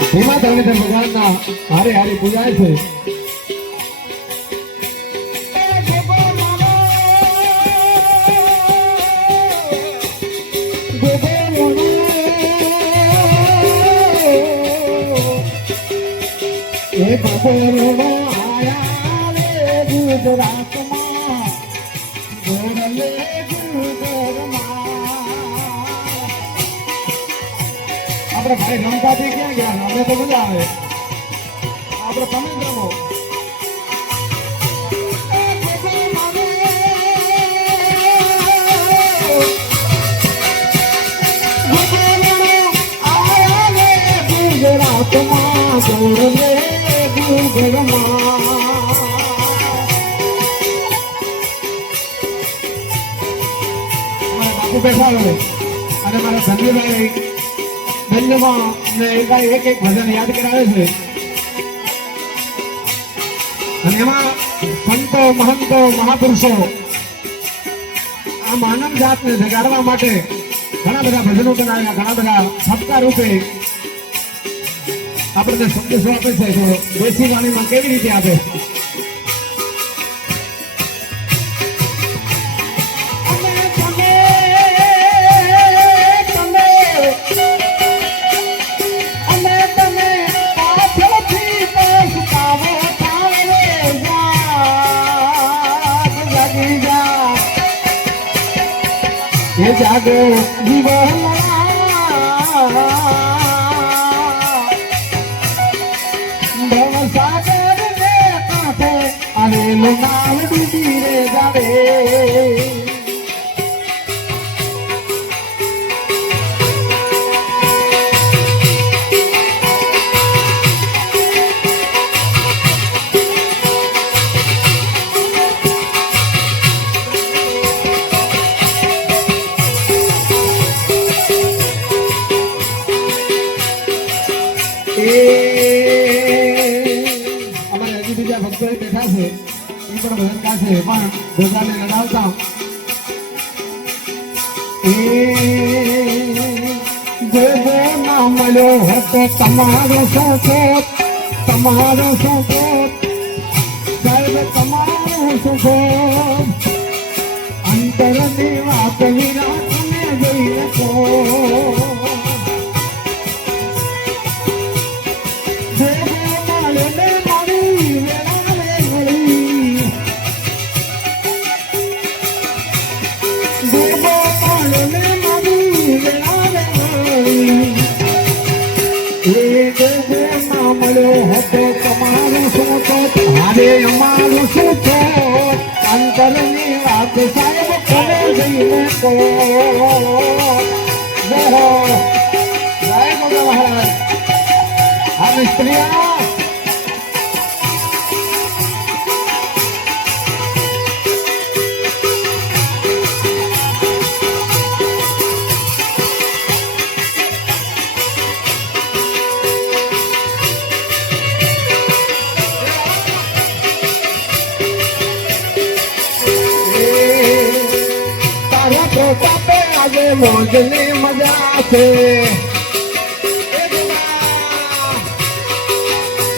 ભીમા ધરણીધર ભગવાનના હારે હારે પૂજાય છે. એ બપોરનો આયા રે ગુજરાતમાં આપણે ભાઈ મમતાથી ક્યાં ગયા? અમે તો મજા આવે. આપણે તમે જમો ગુજરમાં મારા બાપુ બેઠા અને મારા ધન્યભાઈ છે. અને એમાં સંતો મહંતો, મહાપુરુષો આ માનવ જાતને જગાડવા માટે ઘણા બધા ભજનો બનાવ્યા ઘણા બધા સત્કાર રૂપે આપણને સંદેશો આપે છે તો દેશી વાણીમાં કેવી રીતે આપે. અમે જીવનમાં ભવસાગર ને કાંઠે આવેલું નાવ ડૂબી રે જાવે. અમારે હજી બીજા ભક્તો બેઠા છે. તમારો સોચો તમારો સર્વ તમારો સુખો અંતરની વાત જઈને કહો જય હો જય ગોગા મહારાજ. હા સ્ત્રીઓ પાપે આજે મોજની મજા છે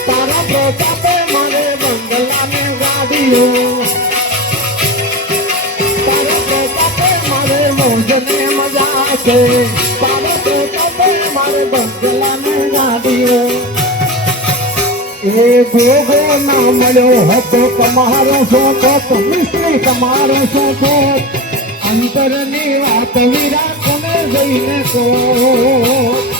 તારા પ્રતાપે મારે બંગલાને ગાડીઓ તારા પ્રતાપે મારે મોજની મજા છે તારા પ્રતાપે મારે બંગલાને ગાડીઓ એ ગોગો ના મળ્યો હતો, તમારો શોખો તો મિસ્ત્રી તમારો શોખો અંતરની વાત વિરાટને જઈને કહો.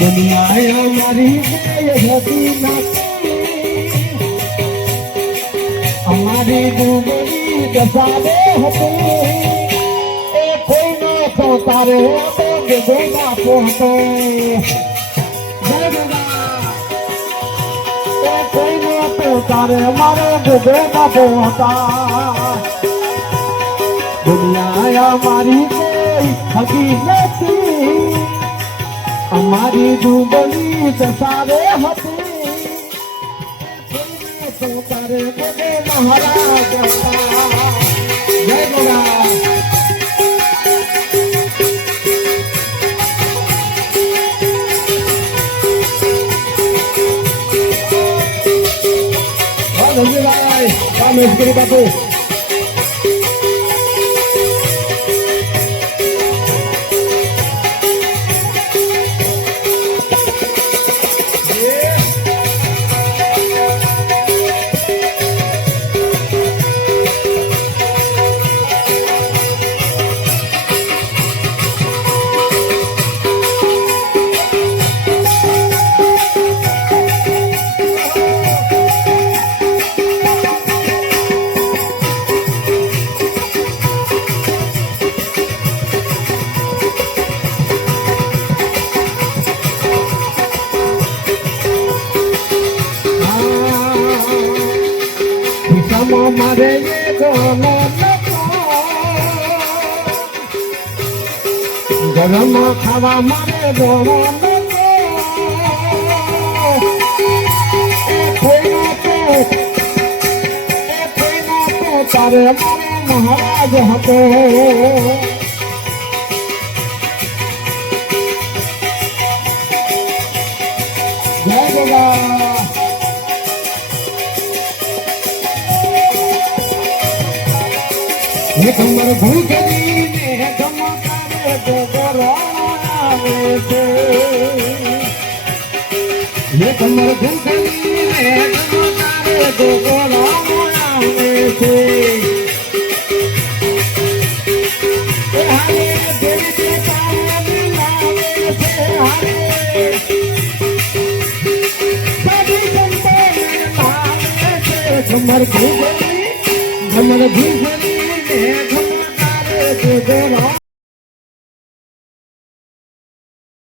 દુનિયા મારી નથી. અમારી ડુંગળી દસાવે હતી. એ કોઈ નો તો તારે હતો કે ગોગા એ કોઈ નો તો તારે અમારે ગોગા દુનિયા હતી નથી અમારી ડુંગળી સસારે હતી તો તારે બોલે મહારાજ. જય ગોરા હા ધનજીભાઈ બાપુ વિષમ મારે એ ગોનો ગરમ ખાવા મારે ગોળો તારે મારે મહારાજ કમર ભૂખરી ને ધમકારે ગોગરાવે છે હે કમર ભૂખરી ને ધમકારે ગોગરાવે છે દેવી હારે લાવે છે કમર ભૂખરી કમર ભૂખરી ને ધમકારે ગોગરાવે